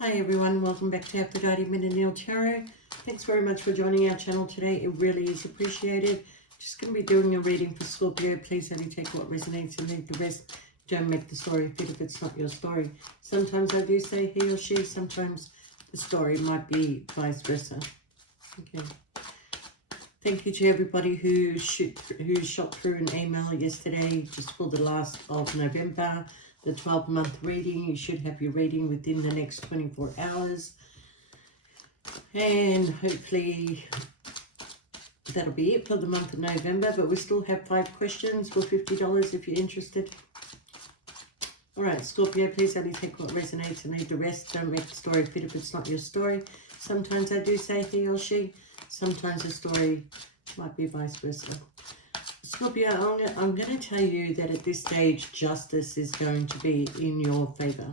Hi everyone, welcome back to Aphrodite Millennial Tarot. Thanks very much for joining our channel today. It really is appreciated. Just going to be doing a reading for Scorpio. Please only take what resonates and leave the rest. Don't make the story fit if it's not your story. Sometimes I do say he or she, sometimes the story might be vice versa. Okay. Thank you to everybody who shot through an email yesterday just for the last of November. The 12-month reading. You should have your reading within the next 24 hours. And hopefully that'll be it for the month of November. But we still have 5 questions for $50 if you're interested. Alright, Scorpio, please only take what resonates and leave the rest. Don't make the story fit if it's not your story. Sometimes I do say he or she. Sometimes the story might be vice versa. Scorpio, I'm going to tell you that at this stage, justice is going to be in your favor.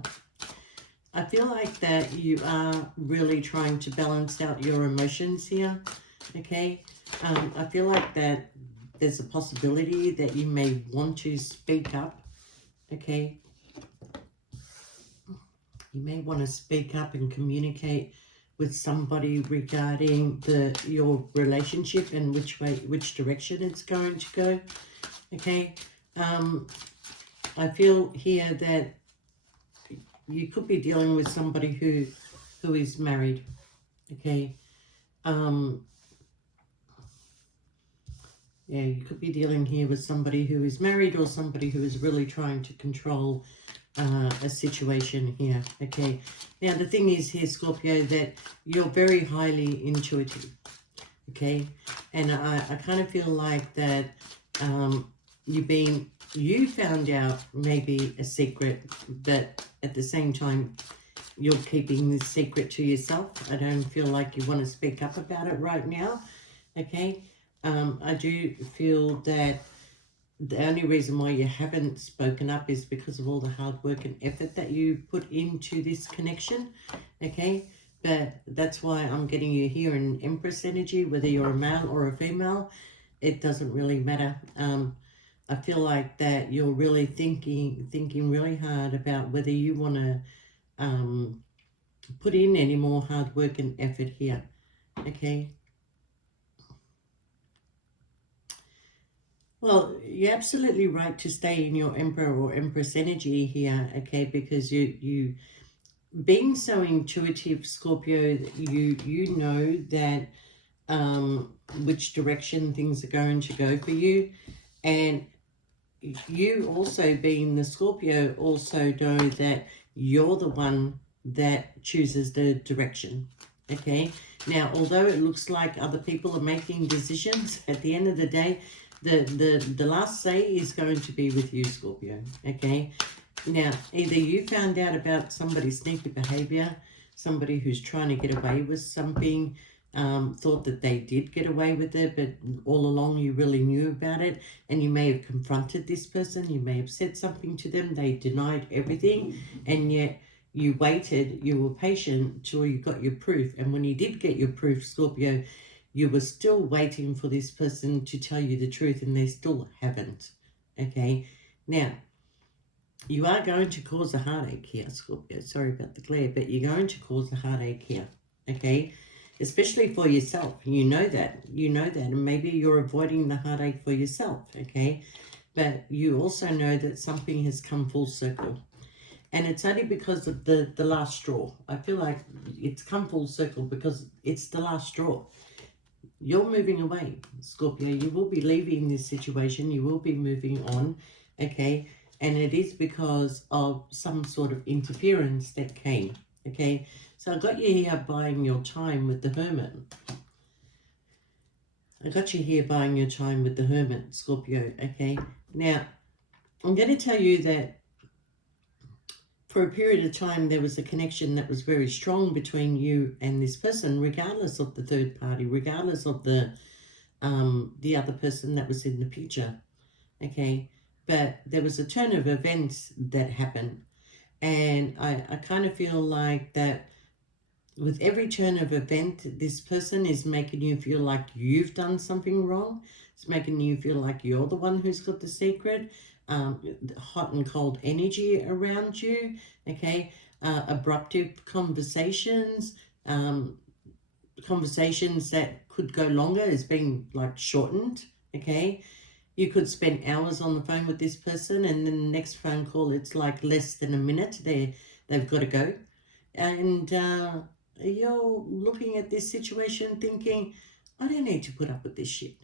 I feel like that you are really trying to balance out your emotions here, okay? I feel like that there's a possibility that you may want to speak up, okay? You may want to speak up and communicate with somebody regarding your relationship and which direction it's going to go. Okay, I feel here that you could be dealing with somebody who is married. Okay, yeah, you could be dealing here with somebody who is married or somebody who is really trying to control a situation here. Okay, now the thing is here, Scorpio, that you're very highly intuitive. Okay, and I kind of feel like that you found out maybe a secret, but at the same time you're keeping this secret to yourself. I don't feel like you want to speak up about it right now. Okay, I do feel that the only reason why you haven't spoken up is because of all the hard work and effort that you put into this connection, okay? But that's why I'm getting you here in Empress energy, whether you're a male or a female, it doesn't really matter. I feel like that you're really thinking really hard about whether you want to put in any more hard work and effort here, okay? Well, you're absolutely right to stay in your Emperor or Empress energy here, okay? Because you being so intuitive, Scorpio, you know that which direction things are going to go for you, and you also being the Scorpio also know that you're the one that chooses the direction. Okay, now although it looks like other people are making decisions, at the end of the day the last say is going to be with you, Scorpio. Okay, now either you found out about somebody's sneaky behavior, somebody who's trying to get away with something, thought that they did get away with it, but all along you really knew about it, and you may have confronted this person, you may have said something to them, they denied everything, and yet you waited, you were patient till you got your proof, and when you did get your proof, Scorpio, you were still waiting for this person to tell you the truth, and they still haven't. Okay, now you are going to cause a heartache here, Scorpio. Sorry about the glare, but you're going to cause a heartache here. Okay, especially for yourself. You know that, and maybe you're avoiding the heartache for yourself. Okay, but you also know that something has come full circle, and it's only because of the last straw. I feel like it's come full circle because it's the last straw. You're moving away, Scorpio. You will be leaving this situation. You will be moving on, okay? And it is because of some sort of interference that came, okay? So I got you here buying your time with the Hermit. I got you here buying your time with the Hermit, Scorpio, okay? Now, I'm going to tell you that for a period of time, there was a connection that was very strong between you and this person, regardless of the third party, regardless of the other person that was in the picture, okay? But there was a turn of events that happened, and I kind of feel like that with every turn of event, this person is making you feel like you've done something wrong. It's making you feel like you're the one who's got the secret. Hot and cold energy around you, okay? abruptive conversations, um, conversations that could go longer is being like shortened. Okay, you could spend hours on the phone with this person, and then the next phone call it's like less than a minute. They've got to go, and you're looking at this situation thinking, I don't need to put up with this shit.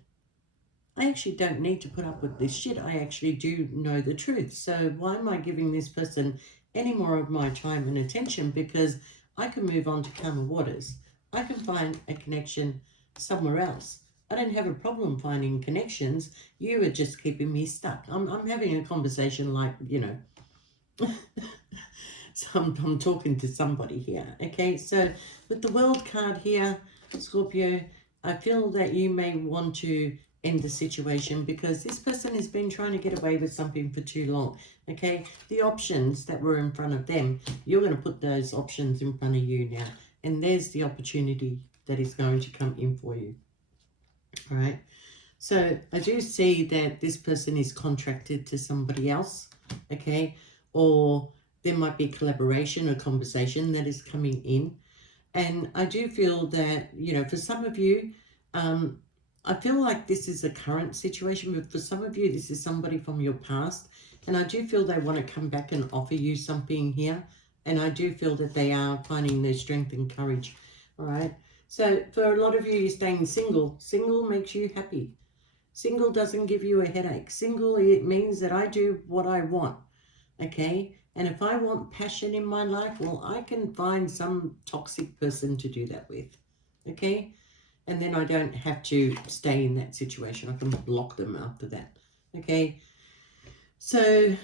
I actually don't need to put up with this shit. I actually do know the truth. So why am I giving this person any more of my time and attention? Because I can move on to calmer waters. I can find a connection somewhere else. I don't have a problem finding connections. You are just keeping me stuck. I'm having a conversation like, so I'm talking to somebody here. Okay, so with the World card here, Scorpio, I feel that you may want to end the situation because this person has been trying to get away with something for too long. Okay, the options that were in front of them, you're going to put those options in front of you now, and there's the opportunity that is going to come in for you. All right, so I do see that this person is contracted to somebody else. Okay, or there might be collaboration or conversation that is coming in. And I do feel that, for some of you, I feel like this is a current situation, but for some of you, this is somebody from your past. And I do feel they want to come back and offer you something here. And I do feel that they are finding their strength and courage. All right. So for a lot of you, you're staying single. Single makes you happy. Single doesn't give you a headache. Single, it means that I do what I want. Okay. And if I want passion in my life, well, I can find some toxic person to do that with. Okay. And then I don't have to stay in that situation. I can block them after that. Okay. So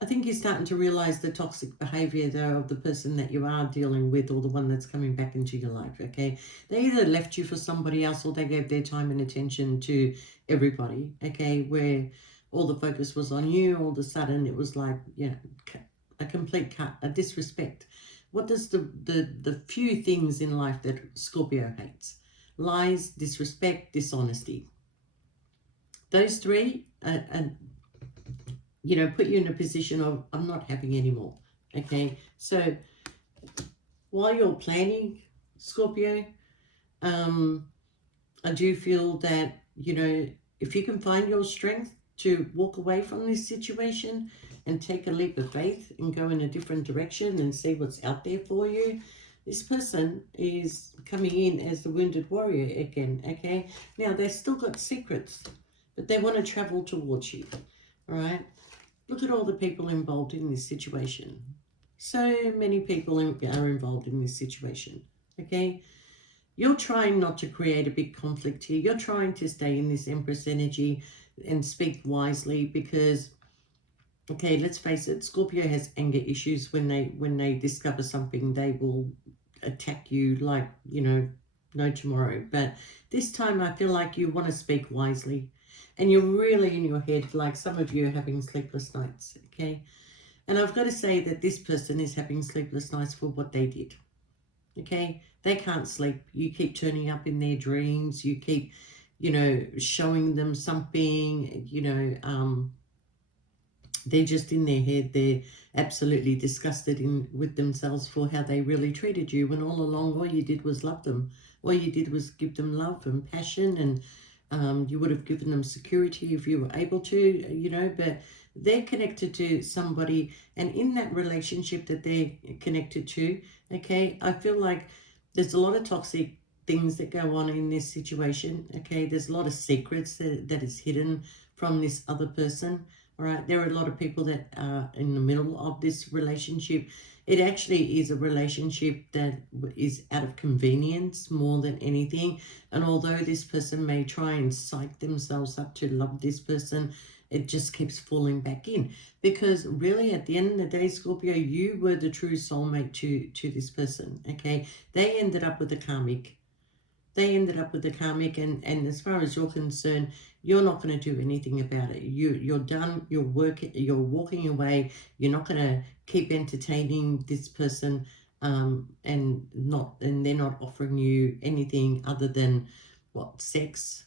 I think you're starting to realize the toxic behavior, though, of the person that you are dealing with or the one that's coming back into your life, okay? They either left you for somebody else or they gave their time and attention to everybody, okay, where all the focus was on you. All of a sudden, it was like, a complete cut, a disrespect. What does the few things in life that Scorpio hates? Lies, disrespect, dishonesty. Those three put you in a position of, I'm not happy anymore. Okay, so while you're planning, Scorpio, I do feel that, if you can find your strength to walk away from this situation and take a leap of faith and go in a different direction and see what's out there for you, this person is coming in as the wounded warrior again, okay? Now, they've still got secrets, but they want to travel towards you, all right? Look at all the people involved in this situation. So many people are involved in this situation, okay? You're trying not to create a big conflict here. You're trying to stay in this Empress energy and speak wisely because, okay, let's face it, Scorpio has anger issues. When they discover something, they will attack you like, no tomorrow. But this time I feel like you want to speak wisely. And you're really in your head, like some of you are having sleepless nights, okay? And I've got to say that this person is having sleepless nights for what they did, okay? They can't sleep. You keep turning up in their dreams. You keep, showing them something, they're just in their head. They're absolutely disgusted with themselves for how they really treated you, when all along all you did was love them. All you did was give them love and passion, and you would have given them security if you were able to, but they're connected to somebody, and in that relationship that they're connected to, okay, I feel like there's a lot of toxic things that go on in this situation, okay? There's a lot of secrets that is hidden from this other person. All right, there are a lot of people that are in the middle of this relationship. It actually is a relationship that is out of convenience more than anything. And although this person may try and psych themselves up to love this person, it just keeps falling back in. Because really, at the end of the day, Scorpio, you were the true soulmate to this person, okay? They ended up with a karmic. And as far as you're concerned, you're not going to do anything about it. You're done. You're walking away. You're not going to keep entertaining this person, and they're not offering you anything other than sex.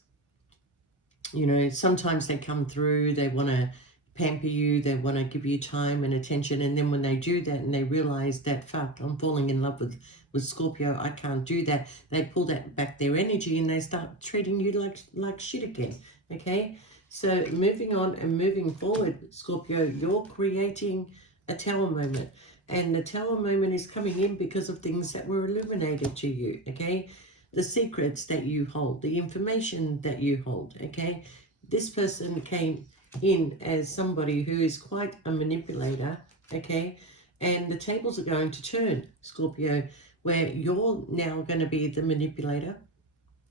Sometimes they come through. They want to pamper you, they want to give you time and attention, and then when they do that and they realize that, fuck, I'm falling in love with Scorpio, I can't do that, they pull that back their energy and they start treating you like shit again. Okay, so moving on and moving forward, Scorpio, you're creating a tower moment, and the tower moment is coming in because of things that were illuminated to you. Okay, the secrets that you hold, the information that you hold. Okay, this person came in as somebody who is quite a manipulator. Okay, and the tables are going to turn, Scorpio, where you're now going to be the manipulator,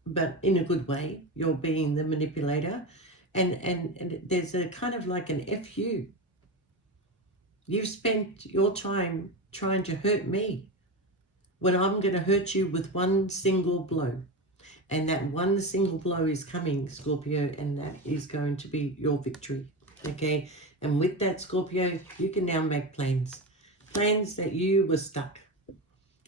but in a good way. You're being the manipulator, and there's a kind of like an FU. You've spent your time trying to hurt me when I'm going to hurt you with one single blow. And that one single blow is coming, Scorpio, and that is going to be your victory. Okay, and with that, Scorpio, you can now make plans. Plans that you were stuck.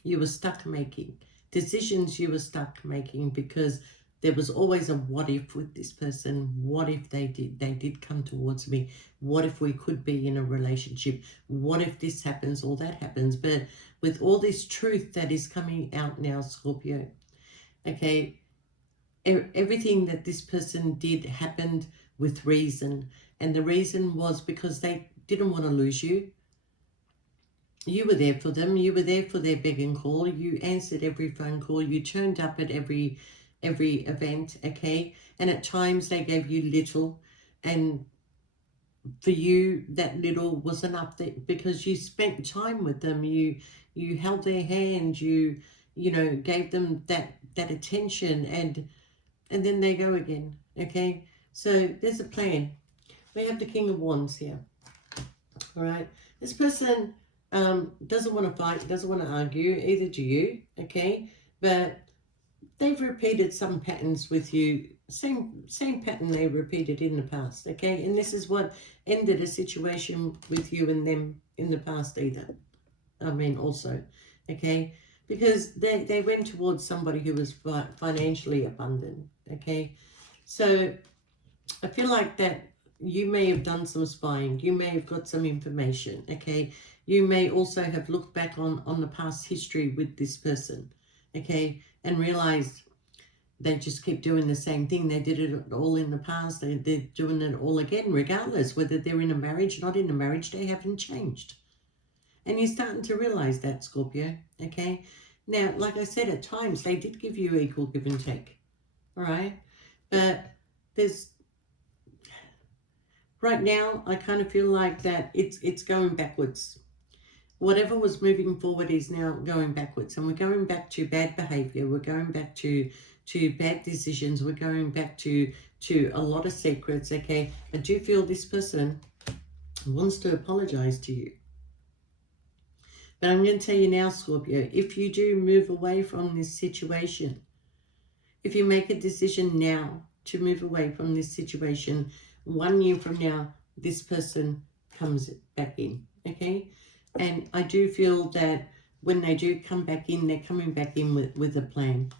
You were stuck making. Decisions you were stuck making because there was always a what if with this person. What if they did come towards me? What if we could be in a relationship? What if this happens or that happens? But with all this truth that is coming out now, Scorpio, okay, everything that this person did happened with reason. And the reason was because they didn't want to lose you. You were there for them. You were there for their beck and call. You answered every phone call. You turned up at every event, okay? And at times they gave you little, and for you that little was enough, because you spent time with them. You held their hand. You know, gave them that attention, and then they go again, okay? So there's a plan. We have the King of Wands here. All right, this person doesn't want to fight, doesn't want to argue, either do you, okay? But they've repeated some patterns with you, same pattern they repeated in the past, okay? And this is what ended a situation with you and them in the past either. I mean, also, okay? Because they went towards somebody who was financially abundant, okay? So I feel like that you may have done some spying. You may have got some information, okay? You may also have looked back on the past history with this person, okay? And realized they just keep doing the same thing. They did it all in the past. They're doing it all again, regardless whether they're in a marriage, not in a marriage, they haven't changed. And you're starting to realize that, Scorpio, okay? Now, like I said, at times they did give you equal give and take, all right? But there's, right now, I kind of feel like that it's going backwards. Whatever was moving forward is now going backwards. And we're going back to bad behavior. We're going back to bad decisions. We're going back to a lot of secrets, okay? I do feel this person wants to apologize to you. But I'm going to tell you now, Scorpio, if you do move away from this situation, if you make a decision now to move away from this situation, 1 year from now, this person comes back in, okay? And I do feel that when they do come back in, they're coming back in with a plan.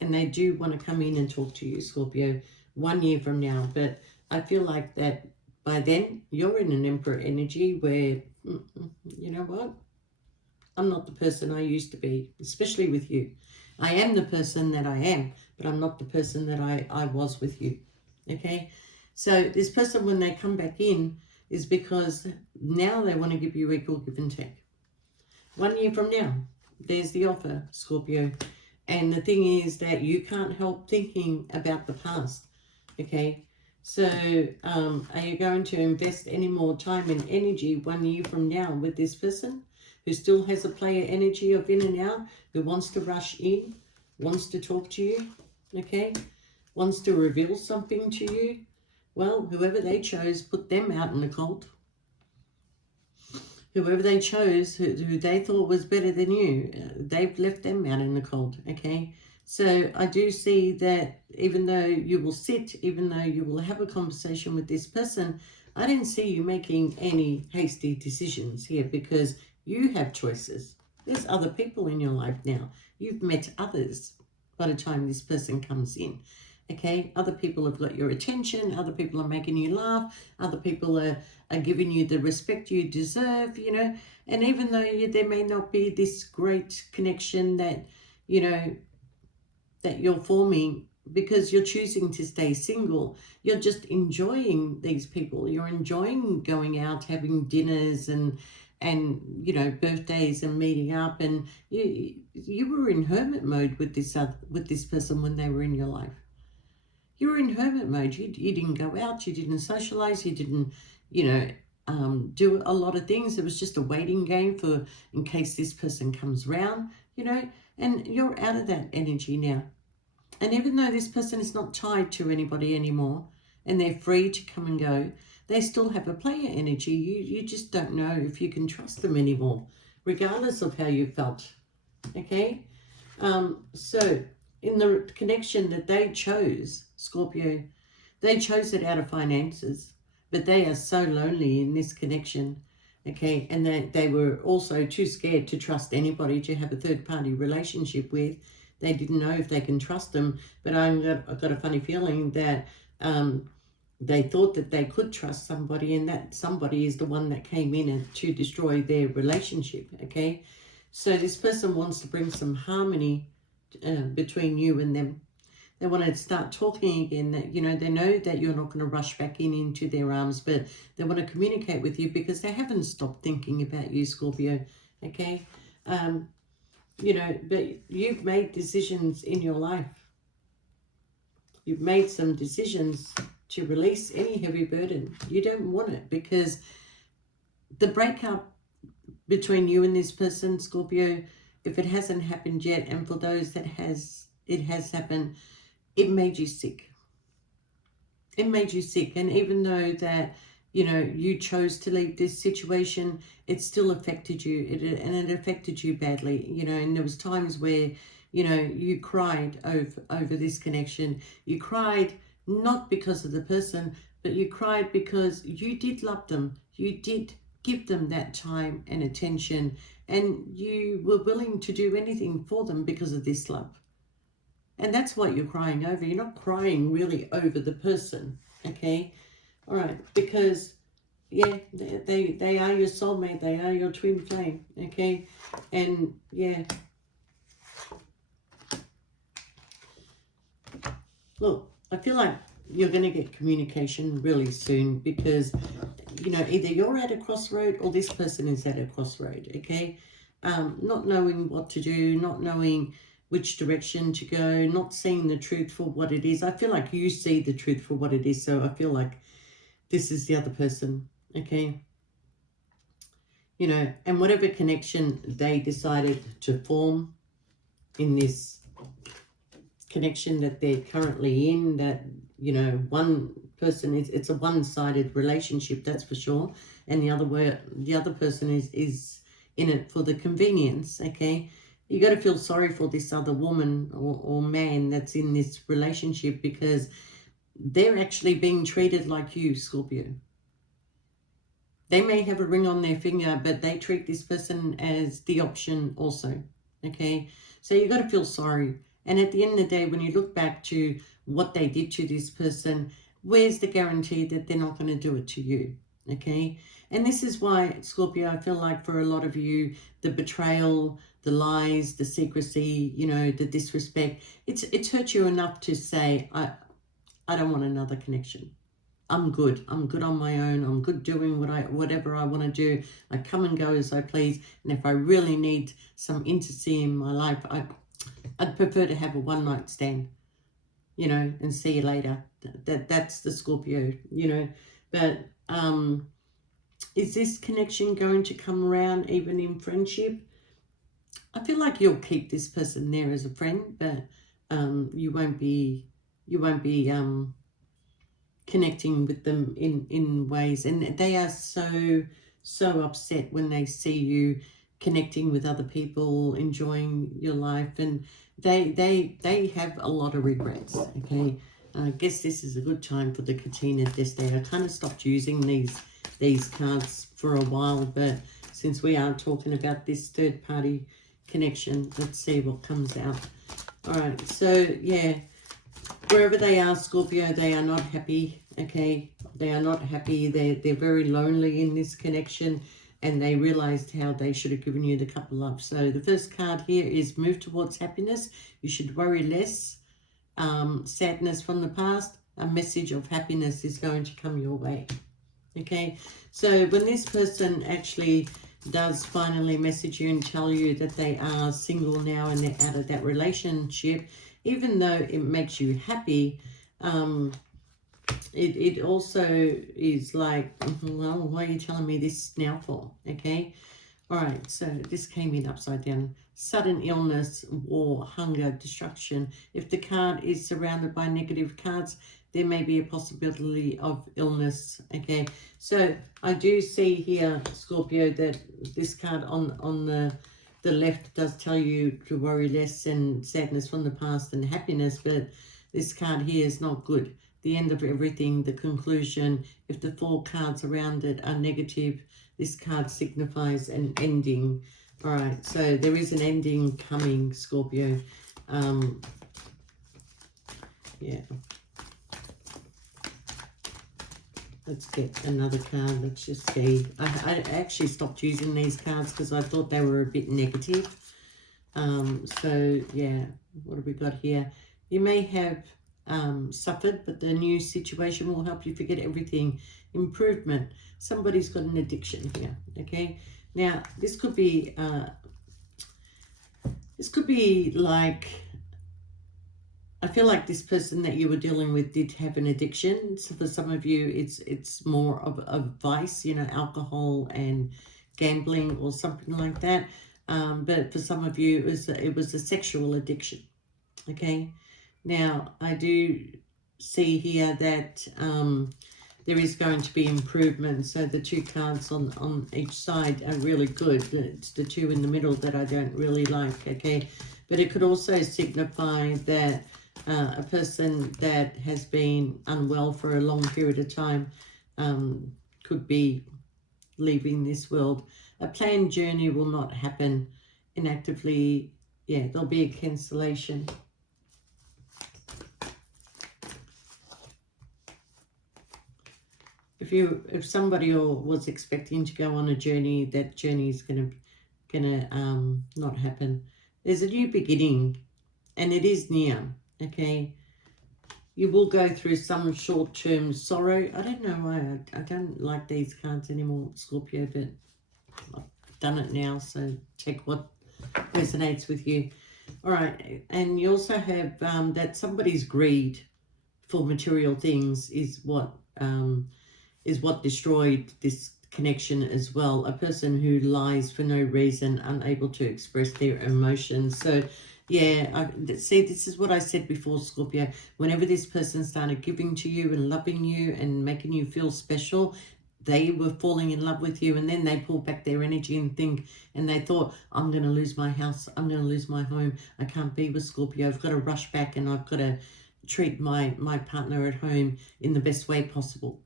And they do want to come in and talk to you, Scorpio, 1 year from now. But I feel like that by then, you're in an Emperor energy where, you know what? I'm not the person I used to be, especially with you. I am the person that I am, but I'm not the person that I was with you, okay? So this person, when they come back in, is because now they want to give you equal give and take. 1 year from now, there's the offer, Scorpio. And the thing is that you can't help thinking about the past, okay? So are you going to invest any more time and energy 1 year from now with this person who still has a player energy of in and out, who wants to rush in, wants to talk to you, okay? Wants to reveal something to you? Well, whoever they chose put them out in the cold. Whoever they chose, who they thought was better than you, they've left them out in the cold, okay? So I do see that even though you will sit, even though you will have a conversation with this person, I didn't see you making any hasty decisions here, because you have choices. There's other people in your life now. You've met others by the time this person comes in. Okay, other people have got your attention, other people are making you laugh, other people are giving you the respect you deserve, you know. And even though there may not be this great connection that, you know, that you're forming because you're choosing to stay single, you're just enjoying these people. You're enjoying going out, having dinners and you know, birthdays and meeting up. And you were in hermit mode with this person when they were in your life. You were in hermit mode. You didn't go out, you didn't socialize, you didn't, you know, do a lot of things. It was just a waiting game for in case this person comes round, you know, and you're out of that energy now. And even though this person is not tied to anybody anymore and they're free to come and go, they still have a player energy. You just don't know if you can trust them anymore, regardless of how you felt. Okay? So in the connection that they chose, Scorpio, they chose it out of finances, but they are so lonely in this connection. Okay, and they were also too scared to trust anybody to have a third-party relationship with. They didn't know if they can trust them, but I've got a funny feeling that they thought that they could trust somebody, and that somebody is the one that came in to destroy their relationship, okay? So this person wants to bring some harmony between you and them. They want to start talking again. That, you know, they know that you're not going to rush back into their arms, but they want to communicate with you because they haven't stopped thinking about you, Scorpio, okay? You know, but you've made decisions in your life. You've made some decisions to release any heavy burden. You don't want it because the breakup between you and this person, Scorpio, if it hasn't happened yet, and for those that it has happened, it made you sick. It made you sick. And even though that, you know, you chose to leave this situation, it still affected you. It affected you badly, you know, and there was times where, you know, you cried over this connection. You cried not because of the person, but you cried because you did love them. You did give them that time and attention, and you were willing to do anything for them because of this love. And that's what you're crying over. You're not crying really over the person, okay? All right, because, yeah, they are your soulmate. They are your twin flame, okay? And, yeah. Look, I feel like you're going to get communication really soon because, you know, either you're at a crossroad or this person is at a crossroad, okay? Not knowing what to do, not knowing which direction to go, not seeing the truth for what it is. I feel like you see the truth for what it is, so I feel like this is the other person, okay? You know, and whatever connection they decided to form in this connection that they're currently in, that, you know, one person it's a one-sided relationship, that's for sure, and the other person is in it for the convenience, okay? You got to feel sorry for this other woman or man that's in this relationship because they're actually being treated like you, Scorpio. They may have a ring on their finger, but they treat this person as the option also, okay? So you got to feel sorry. And at the end of the day, when you look back to what they did to this person, where's the guarantee that they're not going to do it to you, okay? And this is why, Scorpio, I feel like for a lot of you, the betrayal, the lies, the secrecy, you know, the disrespect, it's hurt you enough to say, I don't want another connection. I'm good. I'm good on my own. I'm good doing whatever I want to do. I come and go as I please. And if I really need some intimacy in my life, I'd prefer to have a one-night stand, you know, and see you later. That's the Scorpio, you know. But is this connection going to come around even in friendship? I feel like you'll keep this person there as a friend, but you won't be connecting with them in ways, and they are so upset when they see you connecting with other people, enjoying your life, and they have a lot of regrets, okay? I guess this is a good time for the Katina Deste. I kind of stopped using these cards for a while, but since we are talking about this third party connection, let's see what comes out. All right, so yeah, wherever they are, Scorpio, they are not happy, okay? They are not happy. They're very lonely in this connection, and they realized how they should have given you the cup of love. So the first card here is move towards happiness. You should worry less. Sadness from the past. A message of happiness is going to come your way, okay? So when this person actually does finally message you and tell you that they are single now and they're out of that relationship, even though it makes you happy, it also is like, well, why are you telling me this now for? Okay. All right. So this came in upside down. Sudden illness, war, hunger, destruction. If the card is surrounded by negative cards, there may be a possibility of illness. Okay. So I do see here, Scorpio, that this card on the left does tell you to worry less and sadness from the past and happiness, but this card here is not good. The end of everything, the conclusion. If the 4 cards around it are negative, this card signifies an ending. All right, so there is an ending coming, Scorpio. Yeah. Let's get another card. Let's just see. I actually stopped using these cards because I thought they were a bit negative. So, yeah, what have we got here? You may have suffered, but the new situation will help you forget everything. Improvement. Somebody's got an addiction here, okay? Now, this could be like, I feel like this person that you were dealing with did have an addiction. So for some of you, it's more of a vice, you know, alcohol and gambling or something like that. But for some of you, it was a sexual addiction, okay? Now, I do see here that there is going to be improvement. So the 2 cards on each side are really good. It's the 2 in the middle that I don't really like, okay? But it could also signify that a person that has been unwell for a long period of time could be leaving this world. A planned journey will not happen inactively. Yeah, there'll be a cancellation. If somebody was expecting to go on a journey, that journey is gonna not happen. There's a new beginning, and it is near. Okay, you will go through some short-term sorrow. I don't know why I don't like these cards anymore, Scorpio, but I've done it now, so take what resonates with you. All right, and you also have that somebody's greed for material things is what destroyed this connection as well. A person who lies for no reason, unable to express their emotions. So yeah, see, this is what I said before, Scorpio. Whenever this person started giving to you and loving you and making you feel special, they were falling in love with you, and then they pulled back their energy and they thought, I'm going to lose my house, I'm going to lose my home, I can't be with Scorpio, I've got to rush back and I've got to treat my partner at home in the best way possible,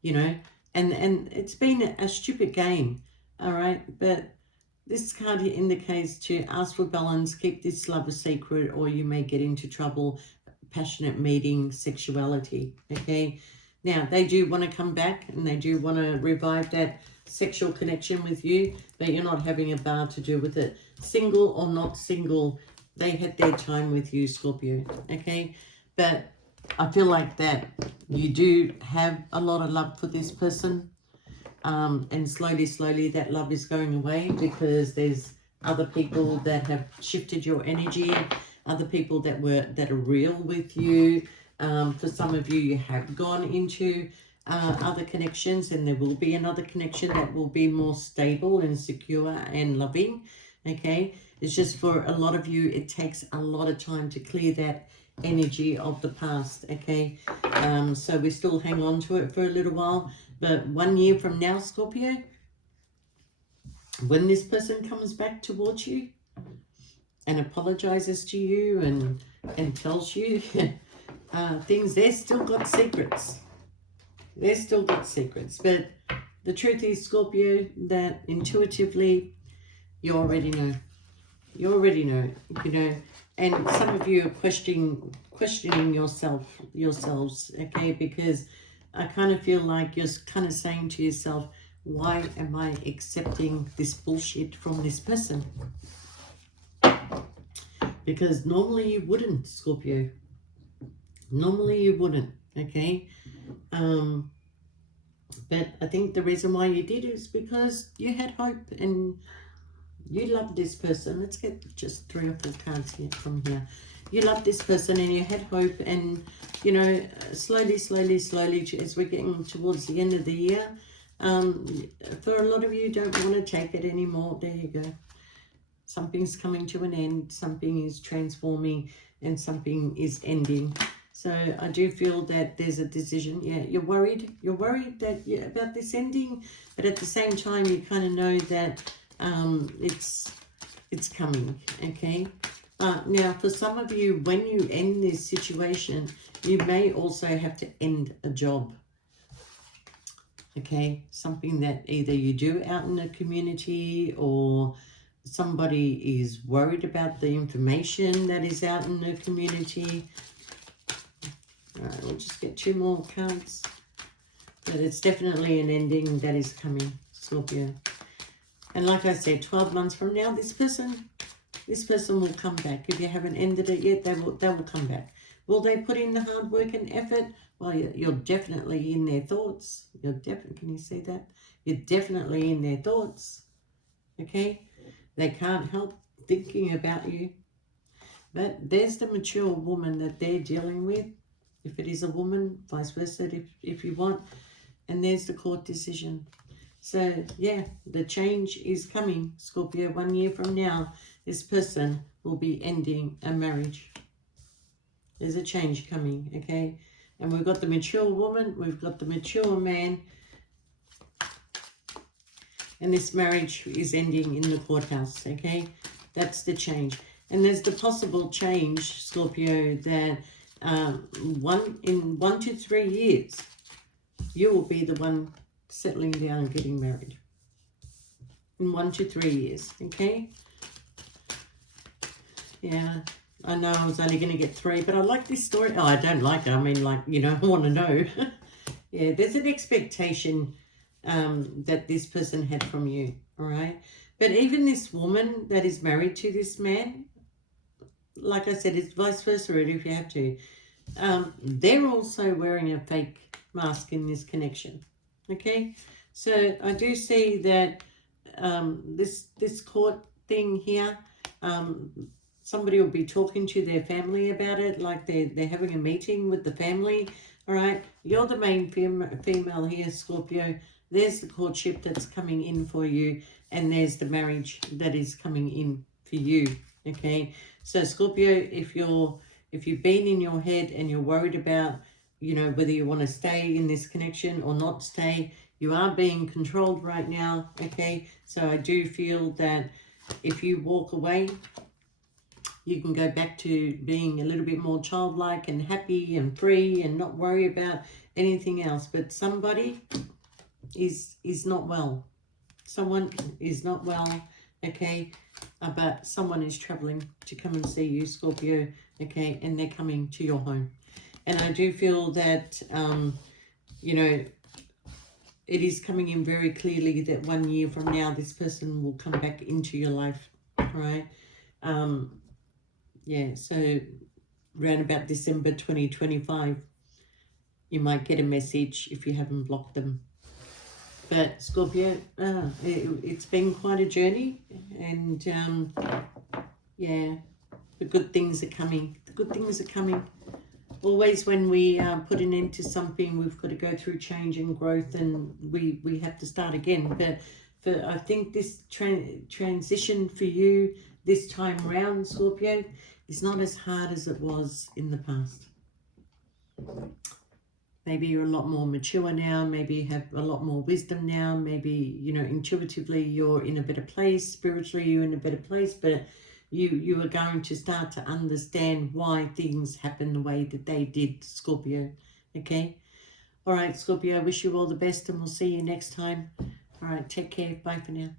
you know, and it's been a stupid game, all right, but this card here indicates to ask for balance, keep this love a secret, or you may get into trouble. Passionate meeting, sexuality, okay? Now, they do want to come back and they do want to revive that sexual connection with you, but you're not having a bar to do with it. Single or not single, they had their time with you, Scorpio, okay? But I feel like that you do have a lot of love for this person. And slowly that love is going away because there's other people that have shifted your energy, other people that are real with you. For some of you, you have gone into other connections, and there will be another connection that will be more stable and secure and loving, okay? It's just for a lot of you, it takes a lot of time to clear that energy of the past, okay? So we still hang on to it for a little while, but 1 year from now, Scorpio, when this person comes back towards you and apologizes to you and tells you things, they've still got secrets. They've still got secrets. But the truth is, Scorpio, that intuitively, you already know. You already know, you know. And some of you are questioning questioning yourselves, okay? Because I kind of feel like you're kind of saying to yourself, why am I accepting this bullshit from this person? Because normally you wouldn't, Scorpio. Normally you wouldn't, okay? But I think the reason why you did is because you had hope and you love this person. Let's get just 3 or 4 cards here from here. You love this person and you had hope, and you know, slowly, as we're getting towards the end of the year, for a lot of you don't want to take it anymore. There you go. Something's coming to an end, something is transforming, and something is ending. So I do feel that there's a decision. Yeah, you're worried that about this ending, but at the same time you kind of know that it's coming, okay? Now, for some of you, when you end this situation, you may also have to end a job, okay? Something that either you do out in the community, or somebody is worried about the information that is out in the community. All right, we'll just get 2 more cards. But it's definitely an ending that is coming, Scorpio. And like I said, 12 months from now, this person will come back. If you haven't ended it yet, they will come back. Will they put in the hard work and effort? Well, you're definitely in their thoughts. Can you see that? You're definitely in their thoughts. Okay? They can't help thinking about you. But there's the mature woman that they're dealing with. If it is a woman, vice versa, if you want. And there's the court decision. So, yeah, the change is coming, Scorpio. 1 year from now, this person will be ending a marriage. There's a change coming, okay? And we've got the mature woman, we've got the mature man, and this marriage is ending in the courthouse, okay? That's the change. And there's the possible change, Scorpio, that in 1 to 3 years, you will be the one settling down and getting married. In 1 to 3 years, okay? Yeah, I know I was only going to get 3, but I like this story. Oh, I don't like it. I mean, like, you know, I want to know. Yeah, there's an expectation that this person had from you, all right? But even this woman that is married to this man, like I said, it's vice versa if you have to. They're also wearing a fake mask in this connection, okay? So I do see that this court thing here, somebody will be talking to their family about it, like they're having a meeting with the family, all right? You're the main female here, Scorpio. There's the courtship that's coming in for you, and there's the marriage that is coming in for you, okay? So Scorpio, if you've been in your head and you're worried about, you know, whether you want to stay in this connection or not stay, you are being controlled right now, okay? So I do feel that if you walk away, you can go back to being a little bit more childlike and happy and free and not worry about anything else. But somebody is not well. Someone is not well, okay? But someone is traveling to come and see you, Scorpio, okay? And they're coming to your home. And I do feel that, you know, it is coming in very clearly that 1 year from now, this person will come back into your life, right? Yeah, so around about December 2025, you might get a message if you haven't blocked them. But Scorpio, it's been quite a journey, and yeah, the good things are coming. The good things are coming. Always when we put an end to something, we've got to go through change and growth, and we have to start again. But I think this transition for you this time round, Scorpio, is not as hard as it was in the past. Maybe you're a lot more mature now. Maybe you have a lot more wisdom now. Maybe, you know, intuitively you're in a better place. Spiritually you're in a better place. But you are going to start to understand why things happen the way that they did, Scorpio. Okay? All right, Scorpio, I wish you all the best, and we'll see you next time. All right, take care. Bye for now.